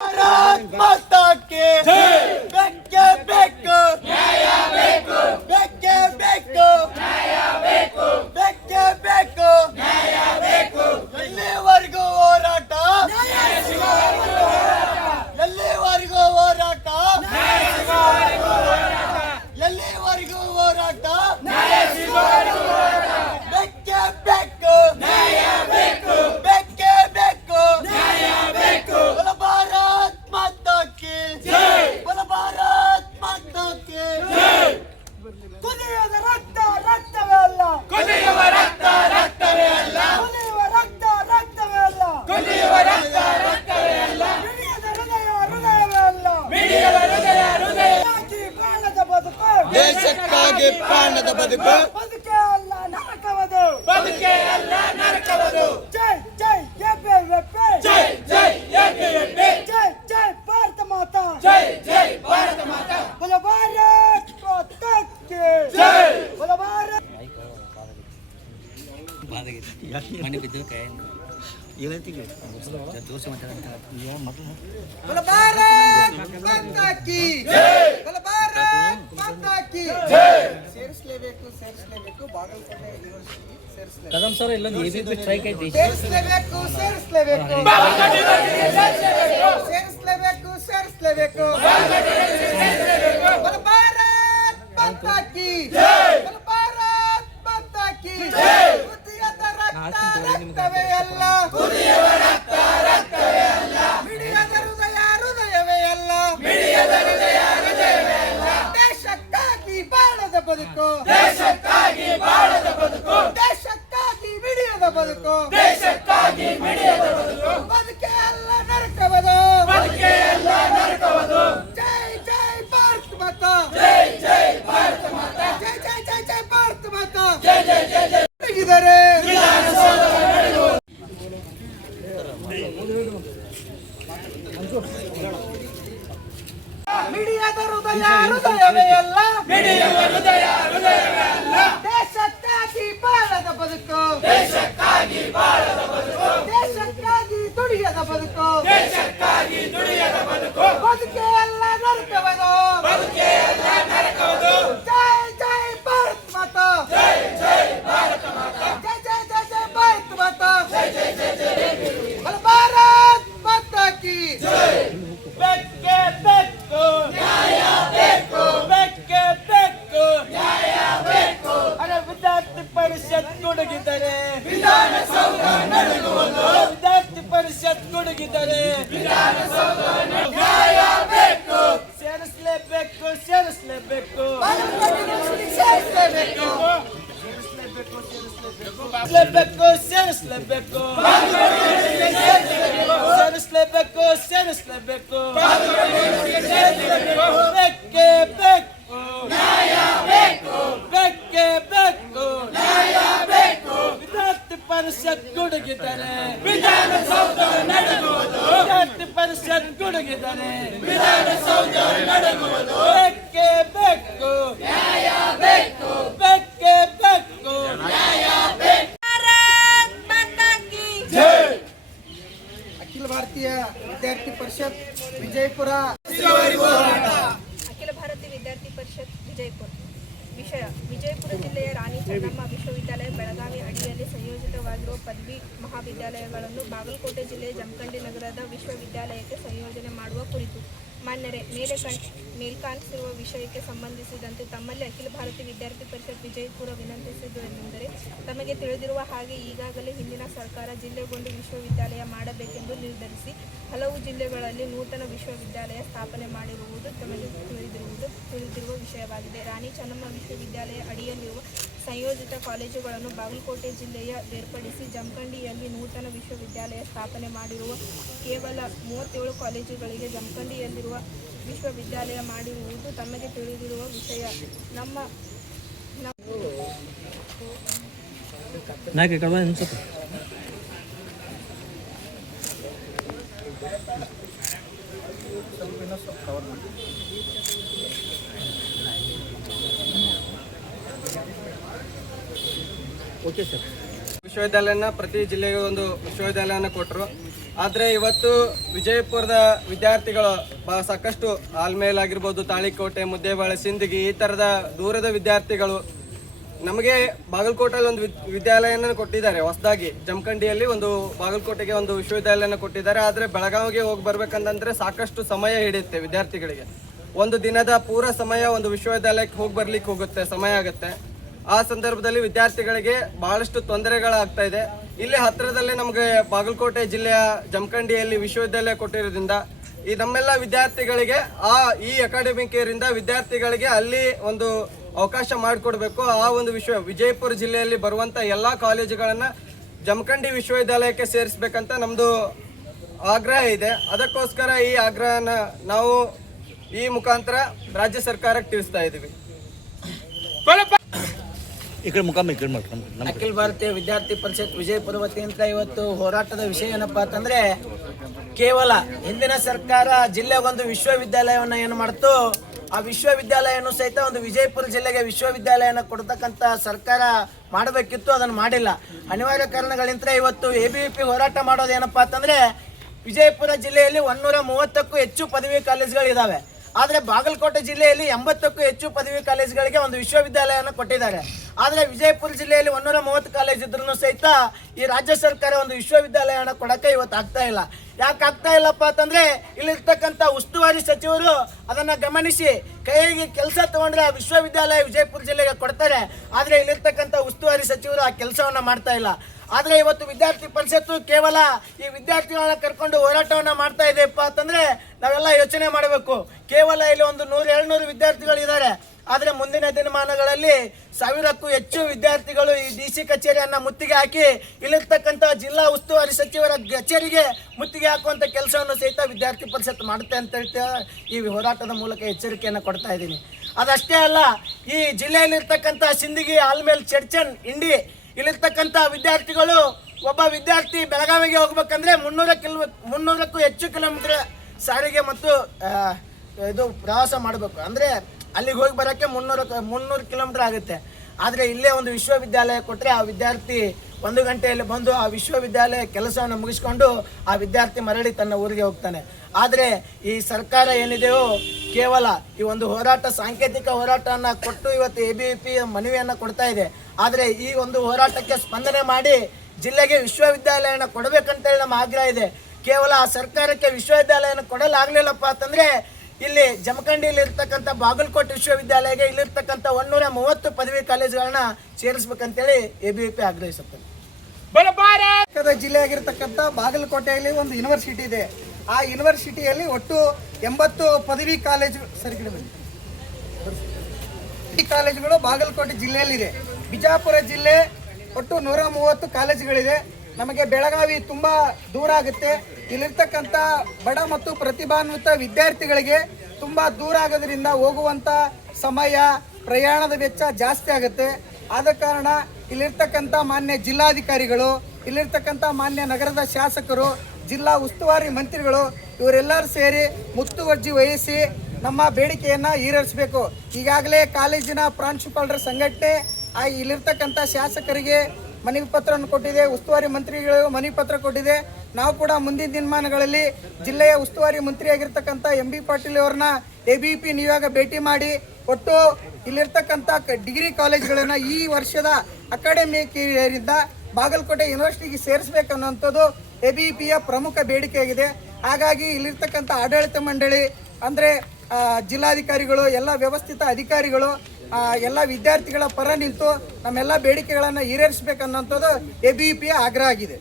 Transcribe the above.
ಭಾರತ್ ಮಾತಾ ಕಿ ಬೇಕೇ ಬೇಕು ನ್ಯಾಯ ಬೇಕು, ಬೇಕೇ ಬೇಕು ನ್ಯಾಯ ಬೇಕು, ಬೇಕೇ ಬೇಕು ನ್ಯಾಯ ಬೇಕು. ಎಲ್ಲಿವರೆಗೂ ಹೋರಾಟ, ಎಲ್ಲಿವರೆಗೂ ಹೋರಾಟ, ಎಲ್ಲಿವರೆಗೂ ಹೋರಾಟ, ಬೇಕೇ ಬೇಕು ನ್ಯಾಯ ಬೇಕು, ಬೇಕೇ ಬೇಕು ನ್ಯಾಯ ಬೇಕು. ಬಲ ಭಾರತ್ ಮಾತಾ ಕಿ ಜೈ, ಬಲ ಭಾರತ್ ಮಾತಾ ಕಿ ಜೈ. ಕುದಿಯುವ ರಕ್ತ ರಕ್ತವೇ ಅಲ್ಲ, ಕುದಿಯುವ ರಕ್ತ ರಕ್ತವೇ ಅಲ್ಲ, ಕುದಿಯುವ ರಕ್ತ ರಕ್ತವೇ ಅಲ್ಲ, ಕುದಿಯುವ ರಕ್ತ ರಕ್ತವೇ ಅಲ್ಲ, ಮಿಡಿಯದ ಹೃದಯ ಹೃದಯವೇ ಅಲ್ಲ, ಮಿಡಿಯದ ಹೃದಯ ಹೃದಯ. ಪ್ರಾಣದ ಬದುಕು, ದೇಶಕ್ಕಾಗಿ ಪ್ರಾಣದ ಬದುಕು, ಬದುಕೇ ಅಲ್ಲ ನರಕವದು, ಬದುಕೇ ಅಲ್ಲ ನರಕವದು. ಜೈ ಜೈ ಎಬಿವಿಪಿ, ಜೈ ಜೈ ಎಬಿವಿಪಿ, ಜೈ ಜೈ ಭಾರತ ಮಾತಾ, ಜೈ ಜೈ ಭಾರತ ಮಾತಾ. ಬಲ ಭಾರತ್ ಮಾತಾ ಕಿ ಜೈ, ಬಲ ಭಾರತ್. ಮನೆ ಬಿದ್ದು ಕೈ ಹೇಳ್ತೀವಿ ದೋಸೆ ಬಲ ಭಾರತ್ ಮಾತಾ ಕಿ ಜೈ, ಬಲ ಭಾರತ್ ಮಾತಾ ಕಿ ಜೈ. ಸೇರಿಸಲೇಬೇಕು, ಸೇರಿಸಲೇಬೇಕು. ಬಾಗಲಕೋಟೆ ಯೂನಿವರ್ಸಿಟಿ ಸೇರಿಸಲೇಬೇಕು. ಕದಂ ಸರ್ ಇಲ್ಲೊಂದು ಎಬಿಪಿ ಸ್ಟ್ರೈಕ್ ಐತಿ. ಸೇರಿಸಲೇಬೇಕು, ಸೇರಿಸಲೇಬೇಕು, ಸೇರಿಸಲೇಬೇಕು, ಸೇರಿಸಲೇಬೇಕು. ಬಲ ಭಾರತ್ ಮಾತಾ ಕಿ ಜೈ, ಬಲ ಭಾರತ್ ಮಾತಾ ಕಿ ಜೈ. ಕುದಿಯದ ರಕ್ತ ರಕ್ತವೇ ಅಲ್ಲ, ಕುದಿಯುವ ರಕ್ತ ರಕ್ತವೇ ಅಲ್ಲ, ಮಿಡಿಯದ ಹೃದಯ ಹೃದಯವೇ ಅಲ್ಲ, ಮಿಡಿಯದ ಹೃದಯ ಹೃದಯವೇ ಅಲ್ಲ. ದೇಶಕ್ಕಾಗಿ ಬಾಳದ ಬದುಕು, ದೇಶಕ್ಕಾಗಿ ಬಾಳದ ಬದುಕು, ದೇಶಕ್ಕಾಗಿ ಮಿಡಿಯದ ಬದುಕು, ದೇಶಕ್ಕಾಗಿ ಮಿಡಿಯದ ಬದುಕು. ಬದುಕೇ ಅಲ್ಲ ನರಕವದು, ಬದುಕೇ ಅಲ್ಲ ನರಕವದು. ಜೈ ಜೈ ಭಾರತ ಮಾತಾ, ಜೈ ಜೈ ಭಾರತ ಮಾತಾ, ಜೈ ಜೈ ಜೈ ಜೈ ಭಾರತ ಮಾತಾ, ಜೈ ಜೈ ಜೈ ಜೈ. ಮಿಡಿಯದ ಹೃದಯ ಹೃದಯವೇ ಅಲ್ಲ, ಮಿಡಿಯುವ ಹೃದಯ ಹೃದಯವೇ ಅಲ್ಲ, ದೇಶಕ್ಕಾಗಿ ಬಾಳದ ಬದುಕು, ದೇಶಕ್ಕಾಗಿ ಬಾಳದ ಬದುಕು, ದೇಶಕ್ಕಾಗಿ ದುಡಿಯದ ಬದುಕು, ದೇಶಕ್ಕಾಗಿ ದುಡಿಯದ ಬದುಕು. ಬದುಕೇ ಅಲ್ಲ ನರಕವದು, ಬದುಕೇ ಅಲ್ಲ ನರಕವದು. ಜೈ ಜೈ ಭಾರತ ಮಾತಾ, ಜೈ ಜೈ ಭಾರತ ಮಾತಾ, ಜೈ ಜೈ ಜೈ ಜೈ ಭಾರತ ಮಾತಾ, ಜೈ ಜೈ ಜೈ ಜೈ. ಬಲ ಭಾರತ್ ಮಾತಾ ಕಿ ಜೈ. ಬೇಕೇ ಬೇಕು ನ್ಯಾಯ ಬೇಕು, ಬೇಕೇ ಬೇಕು ನ್ಯಾಯ ಬೇಕು. ಅರೆ ವಿದ್ಯಾರ್ಥಿ ಪರಿಷತ್ ಗುಡುಗಿದರೆ ವಿಧಾನಸೌಧ ನಡುಗುವುದು, ವಿದ್ಯಾರ್ಥಿ ಪರಿಷತ್ ಗುಡುಗಿದರೆ ವಿಧಾನಸೌಧ ನಡುಗುವುದು. ನ್ಯಾಯ ಬೇಕು, ಸೇರಿಸಲೇಬೇಕು, ಸೇರಿಸಲೇಬೇಕು, ಸೇರಿಸಲೇಬೇಕು, ಸೇರಿಸಲೇಬೇಕು, ಸೇರಿಸಲೇಬೇಕು, ಸೇರಿಸಲೇಬೇಕು, ಸೇರಿಸಲೇಬೇಕು. ಬೇಕೇ ಬೇಕು ನ್ಯಾಯ ಬೇಕು, ಬೇಕೇ ಬೇಕು ನ್ಯಾಯ ಬೇಕು. ವಿದ್ಯಾರ್ಥಿ ಪರಿಷತ್ ಗುಡುಗಿದರೆ ವಿಧಾನಸೌಧ ನಡುಗುವುದು, ವಿದ್ಯಾರ್ಥಿ ಪರಿಷತ್ ಗುಡುಗಿದರೆ ವಿಧಾನಸೌಧ ನಡುಗುವುದು. ಬೇಕೇ ಬೇಕು ನ್ಯಾಯ ಬೇಕು, ಬೇಕೇ ಬೇಕು ನ್ಯಾಯ ಬೇಕು. ಭಾರತ್ ಮಾತಾ ಕಿ ಜೈ. ಅಖಿಲ ಭಾರತೀಯ ವಿದ್ಯಾರ್ಥಿ ಪರಿಷತ್ ವಿಜಯಪುರ. ಅಖಿಲ ಭಾರತೀಯ ವಿದ್ಯಾರ್ಥಿ ಪರಿಷತ್ ವಿಜಯಪುರ. ವಿಷಯ: ವಿಜಯಪುರ ಜಿಲ್ಲೆಯ ರಾಣಿ ಚೆನ್ನಮ್ಮ ವಿಶ್ವವಿದ್ಯಾಲಯ ಬೆಳಗಾವಿ ಅಡಿಯಲ್ಲಿ ಸಂಯೋಜಿತವಾಗಿರುವ ಪದವಿ ಮಹಾವಿದ್ಯಾಲಯಗಳನ್ನು ಬಾಗಲಕೋಟೆ ಜಿಲ್ಲೆಯ ಜಮಖಂಡಿ ನಗರದ ವಿಶ್ವವಿದ್ಯಾಲಯಕ್ಕೆ ಸಂಯೋಜನೆ ಮಾಡುವ ಕುರಿತು ಮಾನ್ಯರೇ, ಮೇಲ್ಕಾಣಿಸಿರುವ ವಿಷಯಕ್ಕೆ ಸಂಬಂಧಿಸಿದಂತೆ ತಮ್ಮಲ್ಲಿ ಅಖಿಲ ಭಾರತೀಯ ವಿದ್ಯಾರ್ಥಿ ಪರಿಷತ್ ವಿಜಯಪುರ ವಿನಂತಿಸಿದ್ದೇನೆಂದರೆ, ತಮಗೆ ತಿಳಿದಿರುವ ಹಾಗೆ ಈಗಾಗಲೇ ಹಿಂದಿನ ಸರ್ಕಾರ ಜಿಲ್ಲೆಗೊಂದು ವಿಶ್ವವಿದ್ಯಾಲಯ ಮಾಡಬೇಕೆಂದು ನಿರ್ಧರಿಸಿ ಹಲವು ಜಿಲ್ಲೆಗಳಲ್ಲಿ ನೂತನ ವಿಶ್ವವಿದ್ಯಾಲಯ ಸ್ಥಾಪನೆ ಮಾಡಿರುವುದು ತಮಗೆ ತಿಳಿದಿರುವ ವಿಷಯವಾಗಿದೆ. ರಾಣಿ ಚೆನ್ನಮ್ಮ ವಿಶ್ವವಿದ್ಯಾಲಯ ಅಡಿಯಲ್ಲಿರುವ ಸಂಯೋಜಿತ ಕಾಲೇಜುಗಳನ್ನು ಬಾಗಲಕೋಟೆ ಜಿಲ್ಲೆಯ ಬೇರ್ಪಡಿಸಿ ಜಮಖಂಡಿಯಲ್ಲಿ ನೂತನ ವಿಶ್ವವಿದ್ಯಾಲಯ ಸ್ಥಾಪನೆ ಮಾಡಿರುವ ಕೇವಲ 37 ಕಾಲೇಜುಗಳಿಗೆ ಜಮಖಂಡಿಯಲ್ಲಿರುವ ವಿಶ್ವವಿದ್ಯಾಲಯ ಮಾಡಿರುವುದು ತಮಗೆ ತಿಳಿದಿರುವ ವಿಷಯ. Okay sir. ವಿಶ್ವವಿದ್ಯಾಲಯನ ಪ್ರತಿ ಜಿಲ್ಲೆಗೆ ಒಂದು ವಿಶ್ವವಿದ್ಯಾಲಯನ ಕೊಟ್ಟರು. ಆದರೆ ಇವತ್ತು ವಿಜಯಪುರದ ವಿದ್ಯಾರ್ಥಿಗಳು ಸಾಕಷ್ಟು ಆಲ್ಮೇಲ್ ಆಗಿರ್ಬೋದು, ತಾಳಿಕೋಟೆ, ಮುದ್ದೇಬಾಳೆ, ಸಿಂದಗಿ ಈ ಥರದ ದೂರದ ವಿದ್ಯಾರ್ಥಿಗಳು ನಮಗೆ ಬಾಗಲಕೋಟೆಯಲ್ಲಿ ಒಂದು ವಿದ್ಯಾಲಯನ ಕೊಟ್ಟಿದ್ದಾರೆ. ಹೊಸದಾಗಿ ಜಮಖಂಡಿಯಲ್ಲಿ ಒಂದು ಬಾಗಲಕೋಟೆಗೆ ಒಂದು ವಿಶ್ವವಿದ್ಯಾಲಯನ ಕೊಟ್ಟಿದ್ದಾರೆ. ಆದರೆ ಬೆಳಗಾವಿಗೆ ಹೋಗಿ ಬರ್ಬೇಕಂತಂದ್ರೆ ಸಾಕಷ್ಟು ಸಮಯ ಹಿಡಿಯುತ್ತೆ ವಿದ್ಯಾರ್ಥಿಗಳಿಗೆ. ಒಂದು ದಿನದ ಪೂರ ಸಮಯ ಒಂದು ವಿಶ್ವವಿದ್ಯಾಲಯಕ್ಕೆ ಹೋಗಿ ಬರ್ಲಿಕ್ಕೆ ಹೋಗುತ್ತೆ, ಸಮಯ ಆಗುತ್ತೆ. ಆ ಸಂದರ್ಭದಲ್ಲಿ ವಿದ್ಯಾರ್ಥಿಗಳಿಗೆ ಬಹಳಷ್ಟು ತೊಂದರೆಗಳಾಗ್ತಾ ಇದೆ. ಇಲ್ಲಿ ಹತ್ತಿರದಲ್ಲೇ ನಮಗೆ ಬಾಗಲಕೋಟೆ ಜಿಲ್ಲೆಯ ಜಮಖಂಡಿಯಲ್ಲಿ ವಿಶ್ವವಿದ್ಯಾಲಯ ಕೊಟ್ಟಿರೋದ್ರಿಂದ ಈ ನಮ್ಮೆಲ್ಲ ವಿದ್ಯಾರ್ಥಿಗಳಿಗೆ ಈ ಅಕಾಡೆಮಿಕ್ ಇಯರ್ ಇಂದ ವಿದ್ಯಾರ್ಥಿಗಳಿಗೆ ಅಲ್ಲಿ ಒಂದು ಅವಕಾಶ ಮಾಡಿಕೊಡ್ಬೇಕು. ಆ ಒಂದು ವಿಜಯಪುರ ಜಿಲ್ಲೆಯಲ್ಲಿ ಬರುವಂತ ಎಲ್ಲಾ ಕಾಲೇಜುಗಳನ್ನ ಜಮಖಂಡಿ ವಿಶ್ವವಿದ್ಯಾಲಯಕ್ಕೆ ಸೇರಿಸಬೇಕಂತ ನಮ್ದು ಆಗ್ರಹ ಇದೆ. ಅದಕ್ಕೋಸ್ಕರ ಈ ಆಗ್ರಹನ ನಾವು ಈ ಮುಖಾಂತರ ರಾಜ್ಯ ಸರ್ಕಾರಕ್ಕೆ ತಿಳಿಸ್ತಾ ಇದ್ದೀವಿ. ಅಖಿಲ ಭಾರತೀಯ ವಿದ್ಯಾರ್ಥಿ ಪರಿಷತ್ ವಿಜಯಪುರ ವತಿಯಿಂದ ಇವತ್ತು ಹೋರಾಟದ ವಿಷಯ ಏನಪ್ಪಾ ಅಂತಂದ್ರೆ, ಕೇವಲ ಹಿಂದಿನ ಸರ್ಕಾರ ಜಿಲ್ಲೆಗೊಂದು ವಿಶ್ವವಿದ್ಯಾಲಯವನ್ನ ಏನು ಮಾಡ್ತು, ಆ ವಿಶ್ವವಿದ್ಯಾಲಯನೂ ಸಹಿತ ಒಂದು ವಿಜಯಪುರ ಜಿಲ್ಲೆಗೆ ವಿಶ್ವವಿದ್ಯಾಲಯನ ಕೊಡ್ತಕ್ಕಂಥ ಸರ್ಕಾರ ಮಾಡಬೇಕಿತ್ತು, ಅದನ್ನು ಮಾಡಿಲ್ಲ. ಅನಿವಾರ್ಯ ಕಾರಣಗಳಿಂದ ಇವತ್ತು ABVP ಹೋರಾಟ ಮಾಡೋದು ಏನಪ್ಪಾ ಅಂತಂದ್ರೆ, ವಿಜಯಪುರ ಜಿಲ್ಲೆಯಲ್ಲಿ 130ಕ್ಕೂ ಹೆಚ್ಚು ಪದವಿ ಕಾಲೇಜುಗಳಿದಾವೆ. ಆದರೆ ಬಾಗಲಕೋಟೆ ಜಿಲ್ಲೆಯಲ್ಲಿ 80ಕ್ಕೂ ಹೆಚ್ಚು ಪದವಿ ಕಾಲೇಜುಗಳಿಗೆ ಒಂದು ವಿಶ್ವವಿದ್ಯಾಲಯನ ಕೊಟ್ಟಿದ್ದಾರೆ. ಆದರೆ ವಿಜಯಪುರ ಜಿಲ್ಲೆಯಲ್ಲಿ 130 ಕಾಲೇಜ್ ಇದ್ರೂ ಸಹಿತ ಈ ರಾಜ್ಯ ಸರ್ಕಾರ ಒಂದು ವಿಶ್ವವಿದ್ಯಾಲಯನ ಕೊಡಕ್ಕೆ ಇವತ್ತು ಆಗ್ತಾ ಇಲ್ಲ. ಯಾಕೆ ಆಗ್ತಾ ಇಲ್ಲಪ್ಪ ಅಂತಂದ್ರೆ, ಇಲ್ಲಿರ್ತಕ್ಕಂಥ ಉಸ್ತುವಾರಿ ಸಚಿವರು ಅದನ್ನ ಗಮನಿಸಿ ಕೈಗೆ ಕೆಲಸ ತಗೊಂಡ್ರೆ ಆ ವಿಶ್ವವಿದ್ಯಾಲಯ ವಿಜಯಪುರ ಜಿಲ್ಲೆಗೆ ಕೊಡ್ತಾರೆ. ಆದರೆ ಇಲ್ಲಿರ್ತಕ್ಕಂಥ ಉಸ್ತುವಾರಿ ಸಚಿವರು ಆ ಕೆಲಸವನ್ನ ಮಾಡ್ತಾ ಇಲ್ಲ. ಆದ್ರೆ ಇವತ್ತು ವಿದ್ಯಾರ್ಥಿ ಪರಿಷತ್ತು ಕೇವಲ ಈ ವಿದ್ಯಾರ್ಥಿಗಳನ್ನ ಕರ್ಕೊಂಡು ಹೋರಾಟವನ್ನ ಮಾಡ್ತಾ ಇದೆಯಪ್ಪ ಅಂತಂದ್ರೆ ನಾವೆಲ್ಲ ಯೋಚನೆ ಮಾಡಬೇಕು. ಕೇವಲ ಇಲ್ಲಿ ಒಂದು 100-200 ವಿದ್ಯಾರ್ಥಿಗಳು ಇದ್ದಾರೆ. ಆದ್ರೆ ಮುಂದಿನ ದಿನಮಾನಗಳಲ್ಲಿ 1000ಕ್ಕೂ ಹೆಚ್ಚು ವಿದ್ಯಾರ್ಥಿಗಳು ಈ DC ಕಚೇರಿಯನ್ನ ಮುತ್ತಿಗೆ ಹಾಕಿ ಇಲ್ಲಿರ್ತಕ್ಕಂಥ ಜಿಲ್ಲಾ ಉಸ್ತುವಾರಿ ಸಚಿವರ ಕಚೇರಿಗೆ ಮುತ್ತಿಗೆ ಹಾಕುವಂತ ಕೆಲಸವನ್ನು ಸಹಿತ ವಿದ್ಯಾರ್ಥಿ ಪರಿಷತ್ ಮಾಡುತ್ತೆ ಅಂತ ಹೇಳ್ತಾ ಈ ಹೋರಾಟದ ಮೂಲಕ ಎಚ್ಚರಿಕೆಯನ್ನು ಕೊಡ್ತಾ ಇದ್ದೀನಿ. ಅದಷ್ಟೇ ಅಲ್ಲ, ಈ ಜಿಲ್ಲೆಯಲ್ಲಿರ್ತಕ್ಕಂಥ ಸಿಂದಗಿ, ಆಲ್ಮೇಲ್, ಚಡ್ಚನ್, ಇಂಡಿ ಇಲ್ಲಿರ್ತಕ್ಕಂಥ ವಿದ್ಯಾರ್ಥಿಗಳು, ಒಬ್ಬ ವಿದ್ಯಾರ್ಥಿ ಬೆಳಗಾವಿಗೆ ಹೋಗ್ಬೇಕಂದ್ರೆ 300ಕ್ಕೂ ಹೆಚ್ಚು ಕಿಲೋಮೀಟರ್ ಸಾರಿಗೆ ಮತ್ತು ಇದು ಪ್ರವಾಸ ಮಾಡಬೇಕು. ಅಂದ್ರೆ ಅಲ್ಲಿಗೆ ಹೋಗಿ ಬರೋಕ್ಕೆ 300 ಕಿಲೋಮೀಟರ್ ಆಗುತ್ತೆ. ಆದರೆ ಇಲ್ಲೇ ಒಂದು ವಿಶ್ವವಿದ್ಯಾಲಯ ಕೊಟ್ಟರೆ ಆ ವಿದ್ಯಾರ್ಥಿ 1 ಗಂಟೆಯಲ್ಲಿ ಬಂದು ಆ ವಿಶ್ವವಿದ್ಯಾಲಯ ಕೆಲಸವನ್ನು ಮುಗಿಸ್ಕೊಂಡು ಆ ವಿದ್ಯಾರ್ಥಿ ಮರಳಿ ತನ್ನ ಊರಿಗೆ ಹೋಗ್ತಾನೆ. ಆದರೆ ಈ ಸರ್ಕಾರ ಏನಿದೆಯೋ ಕೇವಲ ಈ ಒಂದು ಹೋರಾಟ, ಸಾಂಕೇತಿಕ ಹೋರಾಟವನ್ನು ಕೊಟ್ಟು ಇವತ್ತು ABVP ಮನವಿಯನ್ನು ಕೊಡ್ತಾ ಇದೆ. ಆದರೆ ಈ ಒಂದು ಹೋರಾಟಕ್ಕೆ ಸ್ಪಂದನೆ ಮಾಡಿ ಜಿಲ್ಲೆಗೆ ವಿಶ್ವವಿದ್ಯಾಲಯನ ಕೊಡಬೇಕಂತೇಳಿ ನಮ್ಮ ಆಗ್ರಹ ಇದೆ. ಕೇವಲ ಆ ಸರ್ಕಾರಕ್ಕೆ ವಿಶ್ವವಿದ್ಯಾಲಯನ ಕೊಡಲಾಗಲಿಲ್ಲಪ್ಪ ಅಂತಂದ್ರೆ ಇಲ್ಲಿ ಜಮಖಂಡಿಯಲ್ಲಿ ಇರ್ತಕ್ಕಂಥ ಬಾಗಲಕೋಟೆ ವಿಶ್ವವಿದ್ಯಾಲಯಕ್ಕೆ ಇಲ್ಲಿರ್ತಕ್ಕಂಥ 130 ಪದವಿ ಕಾಲೇಜುಗಳನ್ನ ಸೇರಿಸಬೇಕಂತೇಳಿ ABVP ಆಗ್ರಹಿಸುತ್ತದೆ. ಜಿಲ್ಲೆಯಾಗಿರ್ತಕ್ಕಂಥ ಬಾಗಲಕೋಟೆಯಲ್ಲಿ ಒಂದು ಯೂನಿವರ್ಸಿಟಿ ಇದೆ. ಆ ಯೂನಿವರ್ಸಿಟಿಯಲ್ಲಿ ಒಟ್ಟು 80 ಪದವಿ ಕಾಲೇಜು ಕಾಲೇಜುಗಳು ಬಾಗಲಕೋಟೆ ಜಿಲ್ಲೆಯಲ್ಲಿದೆ. ಬಿಜಾಪುರ ಜಿಲ್ಲೆ ಒಟ್ಟು 130 ಕಾಲೇಜುಗಳಿದೆ. ನಮಗೆ ಬೆಳಗಾವಿ ತುಂಬ ದೂರ ಆಗುತ್ತೆ. ಇಲ್ಲಿರ್ತಕ್ಕಂಥ ಬಡ ಮತ್ತು ಪ್ರತಿಭಾನ್ವಿತ ವಿದ್ಯಾರ್ಥಿಗಳಿಗೆ ತುಂಬ ದೂರ ಆಗೋದ್ರಿಂದ ಹೋಗುವಂಥ ಸಮಯ, ಪ್ರಯಾಣದ ವೆಚ್ಚ ಜಾಸ್ತಿ ಆಗುತ್ತೆ. ಆದ ಕಾರಣ ಇಲ್ಲಿರ್ತಕ್ಕಂಥ ಮಾನ್ಯ ಜಿಲ್ಲಾಧಿಕಾರಿಗಳು, ಇಲ್ಲಿರ್ತಕ್ಕಂಥ ಮಾನ್ಯ ನಗರದ ಶಾಸಕರು, ಜಿಲ್ಲಾ ಉಸ್ತುವಾರಿ ಮಂತ್ರಿಗಳು ಇವರೆಲ್ಲರೂ ಸೇರಿ ಮುತುವರ್ಜಿ ವಹಿಸಿ ನಮ್ಮ ಬೇಡಿಕೆಯನ್ನು ಈಡೇರಿಸಬೇಕು. ಈಗಾಗಲೇ ಕಾಲೇಜಿನ ಪ್ರಾಂಶುಪಾಲರ ಸಂಘಟನೆ ಇಲ್ಲಿರ್ತಕ್ಕಂಥ ಶಾಸಕರಿಗೆ ಮನವಿ ಪತ್ರವನ್ನು ಕೊಟ್ಟಿದೆ, ಉಸ್ತುವಾರಿ ಮಂತ್ರಿಗಳು ಮನವಿ ಪತ್ರ ಕೊಟ್ಟಿದೆ. ನಾವು ಕೂಡ ಮುಂದಿನ ದಿನಮಾನಗಳಲ್ಲಿ ಜಿಲ್ಲೆಯ ಉಸ್ತುವಾರಿ ಮಂತ್ರಿಯಾಗಿರ್ತಕ್ಕಂಥ MB ಪಾಟೀಲ್ ಅವರನ್ನ ABVP ನಿಯೋಗ ಭೇಟಿ ಮಾಡಿ ಒಟ್ಟು ಇಲ್ಲಿರ್ತಕ್ಕಂಥ ಡಿಗ್ರಿ ಕಾಲೇಜುಗಳನ್ನ ಈ ವರ್ಷದ ಅಕಾಡೆಮಿಕ್ ಇಯರಿಂದ ಬಾಗಲಕೋಟೆ ಯೂನಿವರ್ಸಿಟಿಗೆ ಸೇರಿಸಬೇಕನ್ನುವಂಥದ್ದು ABVPಯ ಪ್ರಮುಖ ಬೇಡಿಕೆಯಾಗಿದೆ. ಹಾಗಾಗಿ ಇಲ್ಲಿರ್ತಕ್ಕಂಥ ಆಡಳಿತ ಮಂಡಳಿ ಅಂದರೆ ಜಿಲ್ಲಾಧಿಕಾರಿಗಳು, ಎಲ್ಲ ವ್ಯವಸ್ಥಿತ ಅಧಿಕಾರಿಗಳು ಎಲ್ಲ ವಿದ್ಯಾರ್ಥಿಗಳ ಪರ ನಿಂತು ನಮ್ಮೆಲ್ಲ ಬೇಡಿಕೆಗಳನ್ನು ಈಡೇರಿಸಬೇಕನ್ನುವಂಥದ್ದು ABVPಯ ಆಗ್ರಹ ಆಗಿದೆ.